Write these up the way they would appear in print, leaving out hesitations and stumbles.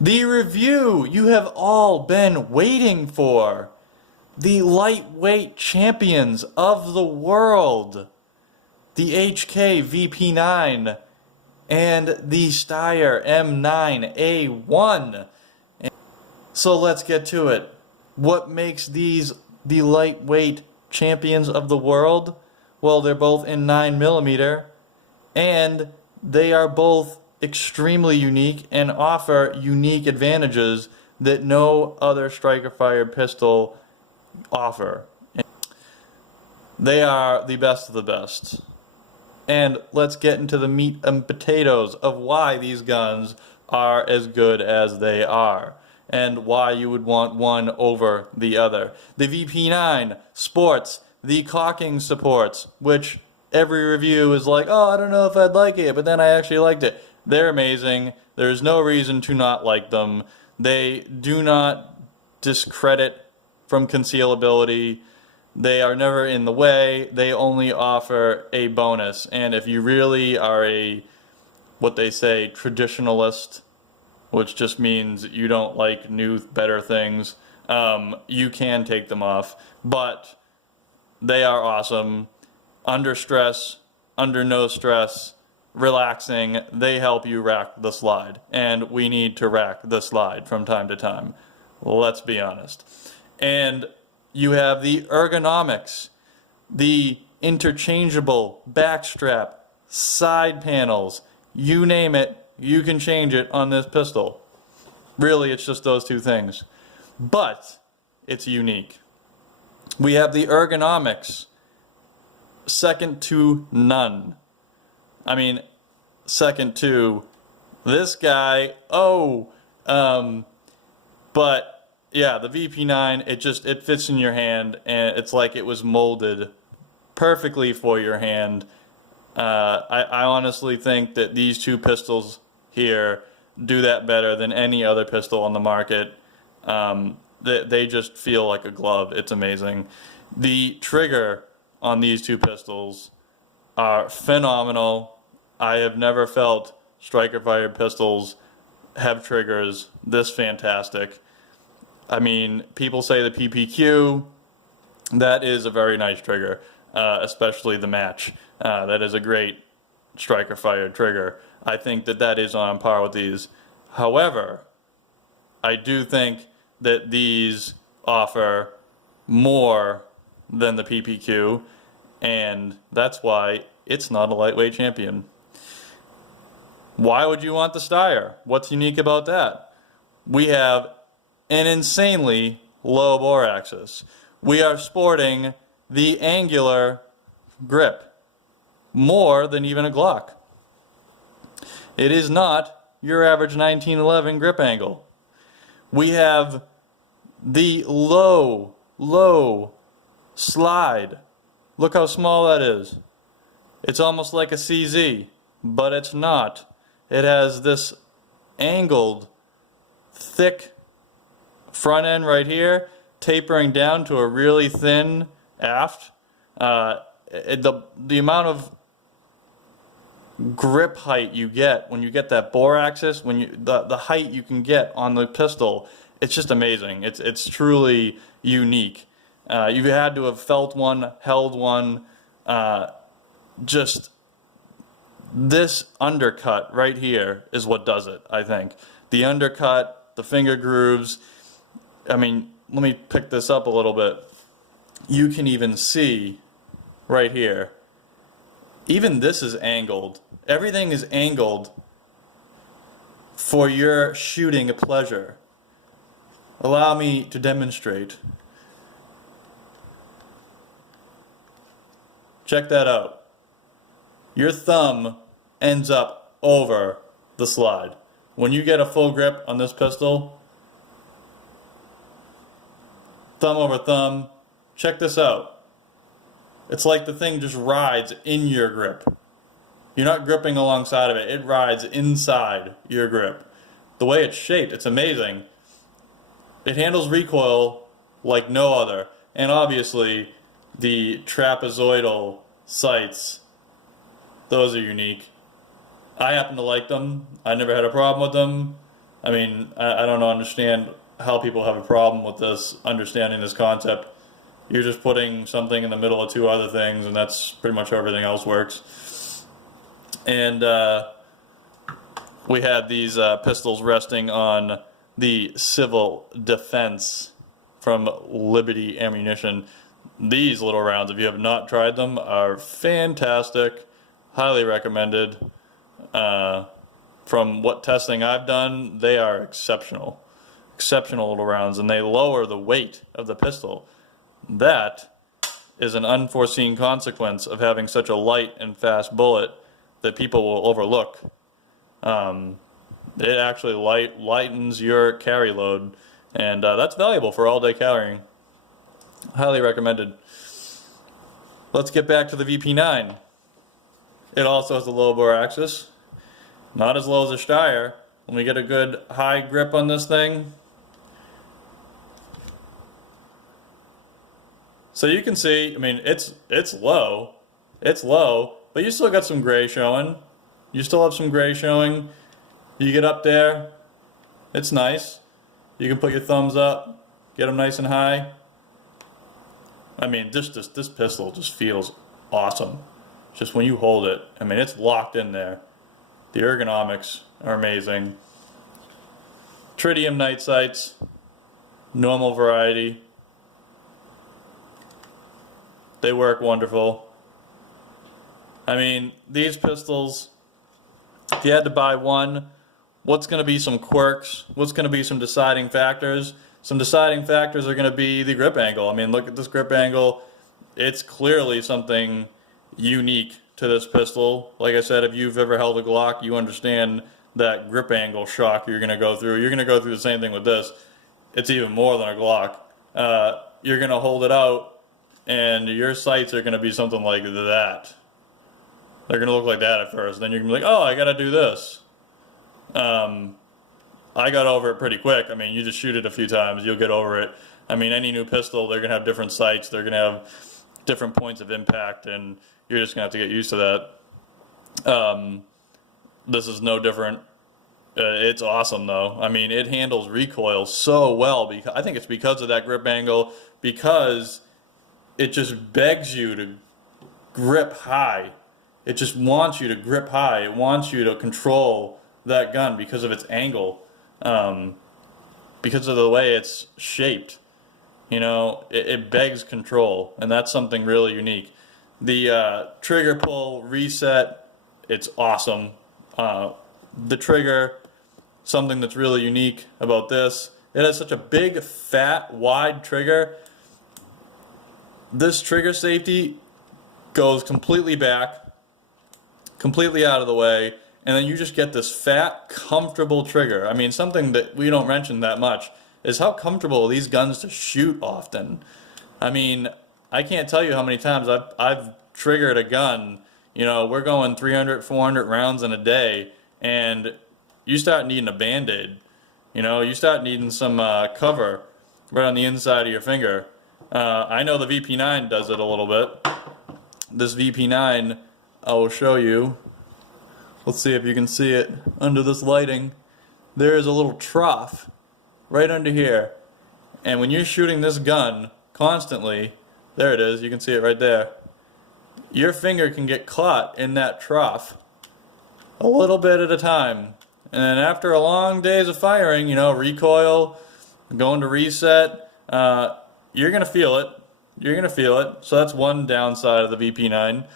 The review you have all been waiting for. The lightweight champions of the world. The H&K VP9 and the Steyr M9A1. So let's get to it. What makes these the lightweight champions of the world? Well, they're both in 9mm, and they are both extremely unique and offer unique advantages that no other striker-fired pistol offer. They are the best of the best. And let's get into the meat and potatoes of why these guns are as good as they are, and why you would want one over the other. The VP9 sports the cocking supports, which every review is like, oh, I don't know if I'd like it, but then I actually liked it. They're amazing. There's no reason to not like them. They do not discredit from concealability. They are never in the way. They only offer a bonus. And if you really are a, what they say, traditionalist, which just means you don't like new, better things, you can take them off. But they are awesome. Under stress, under no stress, relaxing, they help you rack the slide. And we need to rack the slide from time to time. Let's be honest. And you have the ergonomics, the interchangeable backstrap, side panels, you name it, you can change it on this pistol. Really, it's just those two things. But it's unique. We have the ergonomics, second to none. I mean, second to this guy, but yeah, the VP9, it fits in your hand, and it's like it was molded perfectly for your hand. I honestly think that these two pistols here do that better than any other pistol on the market. They just feel like a glove. It's amazing. The trigger on these two pistols are phenomenal. I have never felt striker-fired pistols have triggers this fantastic. I mean, people say the PPQ, that is a very nice trigger, especially the match. That is a great striker-fired trigger. I think that that is on par with these. However, I do think that these offer more than the PPQ, and that's why it's not a lightweight champion. Why would you want the Steyr? What's unique about that? We have an insanely low bore axis. We are sporting the angular grip, more than even a Glock. It is not your average 1911 grip angle. We have the low slide. Look how small that is. It's almost like a CZ, but it's not. It has this angled, thick front end right here, tapering down to a really thin aft. The amount of grip height you get when you get that bore axis, when the height you can get on the pistol, it's just amazing. It's truly unique. You had to have felt one, held one. Just this undercut right here is what does it, I think. The undercut, the finger grooves. I mean, let me pick this up a little bit. You can even see right here. Even this is angled. Everything is angled for your shooting pleasure. Allow me to demonstrate. Check that out. Your thumb ends up over the slide. When you get a full grip on this pistol, thumb over thumb, check this out. It's like the thing just rides in your grip. You're not gripping alongside of it, it rides inside your grip. The way it's shaped, it's amazing. It handles recoil like no other. And obviously, the trapezoidal sights, those are unique. I happen to like them. I never had a problem with them. I mean, I don't understand how people have a problem with this, understanding this concept. You're just putting something in the middle of two other things, and that's pretty much how everything else works. And we had these pistols resting on the Civil Defense from Liberty Ammunition. These little rounds, if you have not tried them, are fantastic. Highly recommended. From what testing I've done, they are exceptional. Exceptional little rounds, and they lower the weight of the pistol. That is an unforeseen consequence of having such a light and fast bullet that people will overlook. It actually lightens your carry load, and that's valuable for all-day carrying. Highly recommended. Let's get back to the VP9. It also has a low bore axis. Not as low as a Steyr. When we get a good high grip on this thing, so you can see, I mean, it's low, but you still got some gray showing. You still have some gray showing. You get up there, it's nice. You can put your thumbs up, get them nice and high. I mean, this pistol just feels awesome. Just when you hold it, I mean, it's locked in there. The ergonomics are amazing. Tritium night sights, normal variety. They work wonderful. I mean, these pistols, if you had to buy one, what's going to be some quirks? What's going to be some deciding factors? Some deciding factors are going to be the grip angle. I mean, look at this grip angle. It's clearly something unique to this pistol. Like I said, if you've ever held a Glock, you understand that grip angle shock you're going to go through. You're going to go through the same thing with this. It's even more than a Glock. You're going to hold it out, and your sights are going to be something like that. They're going to look like that at first. Then you're going to be like, oh, I got to do this. I got over it pretty quick. I mean, you just shoot it a few times, you'll get over it. I mean, any new pistol, they're going to have different sights. They're going to have different points of impact, and you're just going to have to get used to that. This is no different. It's awesome, though. I mean, it handles recoil so well. Because I think it's because of that grip angle, because it just begs you to grip high. It just wants you to grip high. It wants you to control that gun because of its angle, because of the way it's shaped. You know, it begs control, and that's something really unique. The trigger pull reset, it's awesome. The trigger, something that's really unique about this, it has such a big, fat, wide trigger. This trigger safety goes completely back, completely out of the way, and then you just get this fat, comfortable trigger. I mean, something that we don't mention that much is how comfortable are these guns to shoot often. I mean, I can't tell you how many times I've triggered a gun. You know, we're going 300, 400 rounds in a day, and you start needing a Band-Aid. You know, you start needing some cover right on the inside of your finger. I know the VP9 does it a little bit. This VP9, I will show you. Let's see if you can see it under this lighting. There is a little trough right under here. And when you're shooting this gun constantly, there it is, you can see it right there. Your finger can get caught in that trough a little bit at a time. And then after a long days of firing, you know, recoil, going to reset, you're going to feel it. You're going to feel it. So that's one downside of the VP9.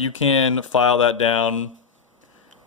You can file that down.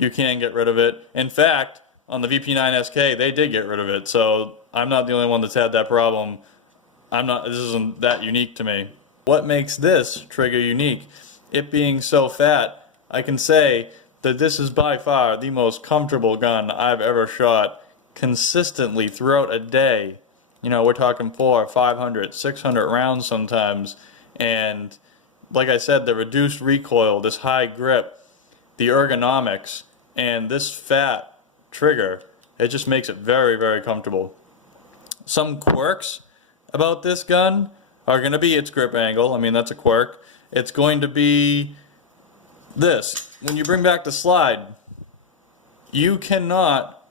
You can get rid of it. In fact, on the VP9 SK, they did get rid of it. So I'm not the only one that's had that problem. This isn't that unique to me. What makes this trigger unique? It being so fat, I can say that this is by far the most comfortable gun I've ever shot consistently throughout a day. You know, we're talking 400, 500, 600 rounds sometimes. And like I said, the reduced recoil, this high grip, the ergonomics, and this fat trigger, it just makes it very, very comfortable. Some quirks about this gun are going to be its grip angle. I mean, that's a quirk. It's going to be this. When you bring back the slide, you cannot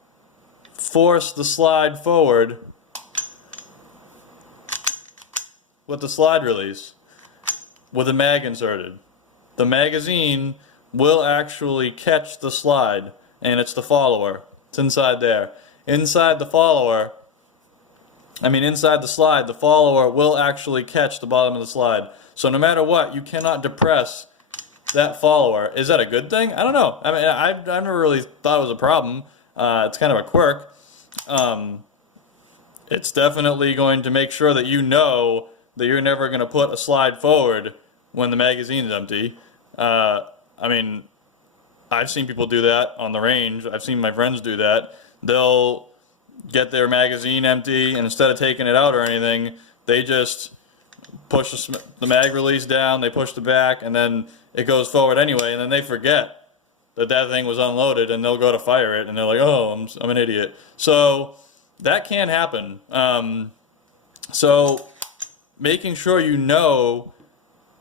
force the slide forward with the slide release with a mag inserted. The magazine will actually catch the slide, and it's the follower. It's inside there. Inside the follower, inside the slide, the follower will actually catch the bottom of the slide. So no matter what, you cannot depress that follower. Is that a good thing? I don't know. I mean, I've never really thought it was a problem. It's kind of a quirk. It's definitely going to make sure that you know that you're never going to put a slide forward when the magazine is empty. I mean, I've seen people do that on the range. I've seen my friends do that. They'll get their magazine empty, and instead of taking it out or anything, they just push the mag release down, they push the back, and then it goes forward anyway, and then they forget that that thing was unloaded, and they'll go to fire it, and they're like, oh, I'm an idiot. So that can happen. So making sure you know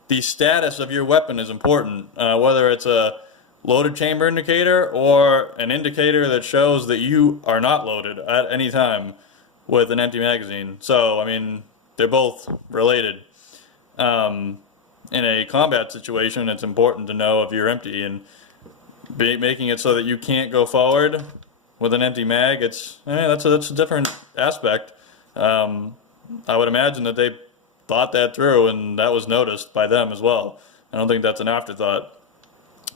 the status of your weapon is important, whether it's a loaded chamber indicator or an indicator that shows that you are not loaded at any time with an empty magazine. So, I mean, they're both related. In a combat situation, it's important to know if you're empty, and making it so that you can't go forward with an empty mag, that's a different aspect. I would imagine that they thought that through, and that was noticed by them as well. I don't think that's an afterthought.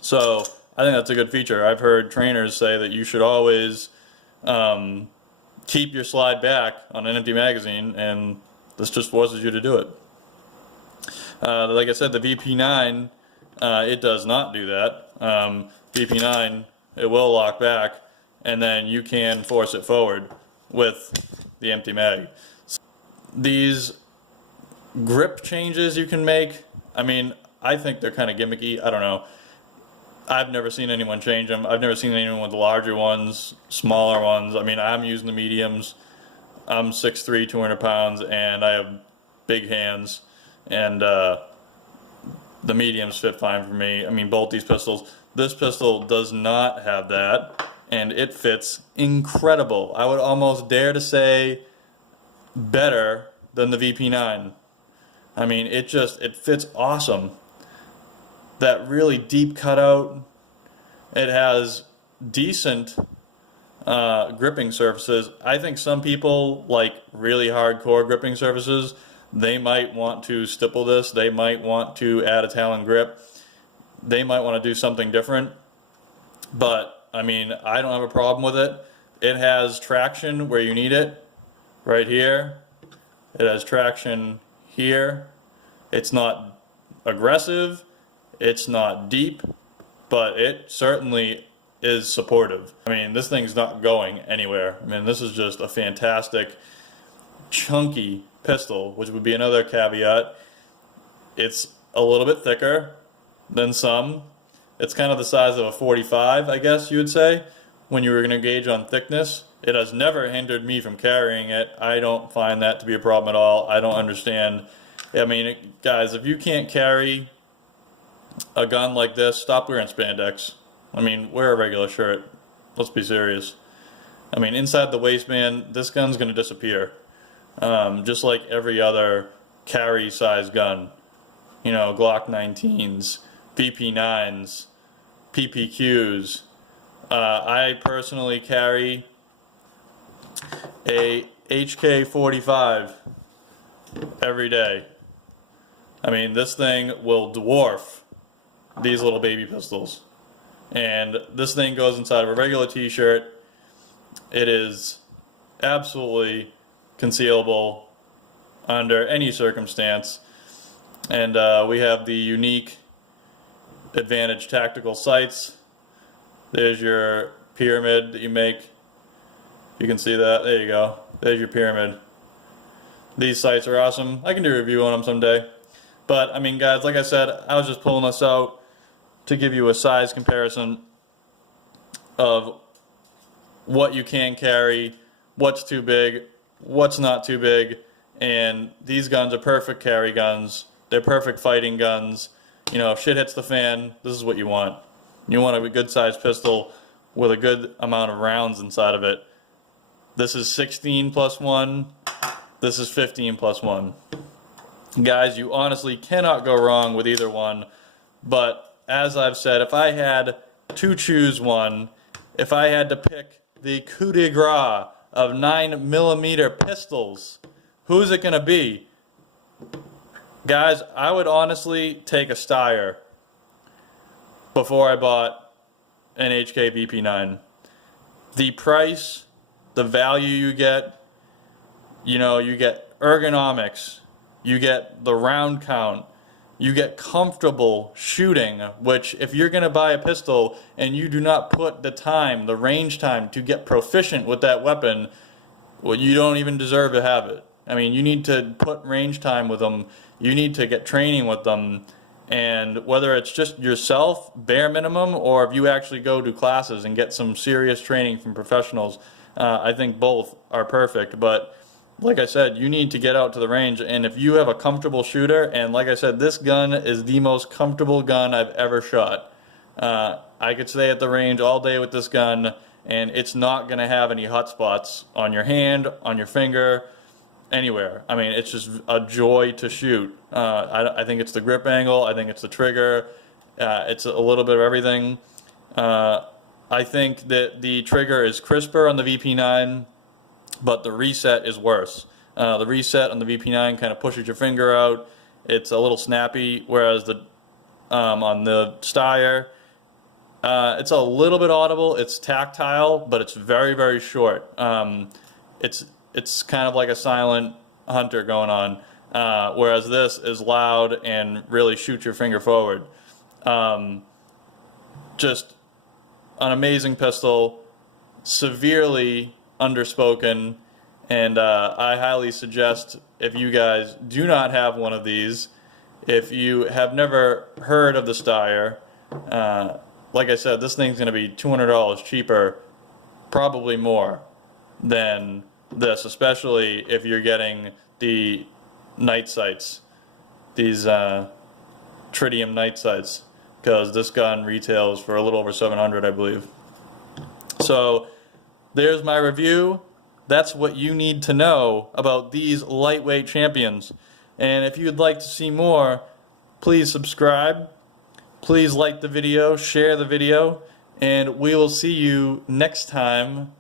So I think that's a good feature. I've heard trainers say that you should always keep your slide back on an empty magazine, and this just forces you to do it. Like I said, the VP9, it does not do that. VP9, it will lock back, and then you can force it forward with the empty mag. These grip changes you can make, I think they're kind of gimmicky. I don't know. I've never seen anyone change them. I've never seen anyone with the larger ones, smaller ones. I'm using the mediums. I'm 6'3", 200 pounds, and I have big hands, and the mediums fit fine for me. Both these pistols. This pistol does not have that, and it fits incredible. I would almost dare to say better than the VP9. It fits awesome. That really deep cutout. It has decent gripping surfaces. I think some people like really hardcore gripping surfaces. They might want to stipple this. They might want to add a Talon grip. They might want to do something different. But I don't have a problem with it. It has traction where you need it, right here. It has traction here. It's not aggressive. It's not deep, but it certainly is supportive. This thing's not going anywhere. This is just a fantastic, chunky pistol, which would be another caveat. It's a little bit thicker than some. It's kind of the size of a 45, I guess you would say, when you were going to gauge on thickness. It has never hindered me from carrying it. I don't find that to be a problem at all. I don't understand. Guys, if you can't carry a gun like this, stop wearing spandex. Wear a regular shirt. Let's be serious. Inside the waistband, this gun's going to disappear. Just like every other carry size gun. Glock 19s, VP9s, PPQs. I personally carry a H&K 45 every day. This thing will dwarf these little baby pistols. And this thing goes inside of a regular t-shirt. It is absolutely concealable under any circumstance. And we have the unique Advantage tactical sights. There's your pyramid that you make. You can see that. There you go. There's your pyramid. These sights are awesome. I can do a review on them someday. But guys, like I said, I was just pulling this out to give you a size comparison of what you can carry, what's too big, what's not too big, and these guns are perfect carry guns. They're perfect fighting guns. If shit hits the fan, this is what you want. You want a good sized pistol with a good amount of rounds inside of it. This is 16 plus 1. This is 15 plus 1. Guys, you honestly cannot go wrong with either one. But as I've said, if I had to choose one, if I had to pick the coup de grace of 9mm pistols, who's it going to be? Guys, I would honestly take a Steyr before I bought an H&K VP9. The price, the value you get, you get ergonomics, you get the round count, you get comfortable shooting, which if you're going to buy a pistol and you do not put the time, the range time to get proficient with that weapon, well, you don't even deserve to have it. I mean, you need to put range time with them, you need to get training with them, and whether it's just yourself, bare minimum, or if you actually go to classes and get some serious training from professionals, I think both are perfect. But like I said, you need to get out to the range, and if you have a comfortable shooter, and like I said, this gun is the most comfortable gun I've ever shot. I could stay at the range all day with this gun, and it's not going to have any hot spots on your hand, on your finger, anywhere. I mean, it's just a joy to shoot. I think it's the grip angle, I think it's the trigger, it's a little bit of everything. I think that the trigger is crisper on the VP9, but the reset is worse. The reset on the VP9 kind of pushes your finger out. It's a little snappy, whereas on the Steyr, it's a little bit audible. It's tactile, but it's very, very short. It's kind of like a silent hunter going on, whereas this is loud and really shoots your finger forward. Just an amazing pistol, severely underspoken, and I highly suggest, if you guys do not have one of these, if you have never heard of the Steyr, like I said, this thing's going to be $200 cheaper, probably more, than this, especially if you're getting the night sights, these tritium night sights, because this gun retails for a little over $700, I believe. So there's my review. That's what you need to know about these lightweight champions. And if you'd like to see more, please subscribe, please like the video, share the video, and we will see you next time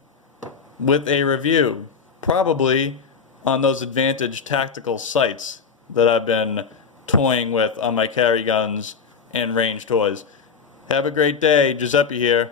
with a review, probably on those Advantage tactical sights that I've been toying with on my carry guns and range toys. Have a great day. Giuseppe here.